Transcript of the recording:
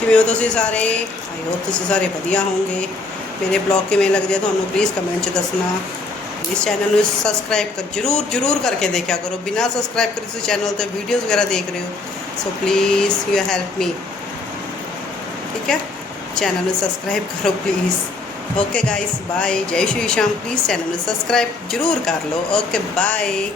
ਕਿਵੇਂ ਹੋ ਤੁਸੀਂ ਸਾਰੇ? ਆਈ ਹੋਪ ਤੁਸੀਂ ਸਾਰੇ ਵਧੀਆ ਹੋਵੋਗੇ। ਮੇਰੇ ਬਲੌਗ ਕਿਵੇਂ ਲੱਗਦੇ ਆ ਤੁਹਾਨੂੰ ਪਲੀਜ਼ ਕਮੈਂਟ 'ਚ ਦੱਸਣਾ। ਇਸ ਚੈਨਲ ਨੂੰ ਸਬਸਕ੍ਰਾਈਬ ਜ਼ਰੂਰ ਕਰਕੇ ਦੇਖਿਆ ਕਰੋ। ਬਿਨਾਂ ਸਬਸਕ੍ਰਾਈਬ ਕਰੇ ਤੁਸੀਂ ਚੈਨਲ 'ਤੇ ਵੀਡੀਓਜ਼ ਵਗੈਰਾ ਦੇਖ ਰਹੇ ਹੋ, so please you help me, ਠੀਕ ਹੈ। ਚੈਨਲ ਨੂੰ ਸਬਸਕ੍ਰਾਈਬ ਕਰੋ ਪਲੀਜ਼। Okay guys, bye. ਜੈ ਸ਼੍ਰੀ ਸ਼ਾਮ। ਪਲੀਜ਼ ਚੈਨਲ ਨੂੰ ਸਬਸਕ੍ਰਾਈਬ ਜ਼ਰੂਰ ਕਰ ਲਓ। Okay bye.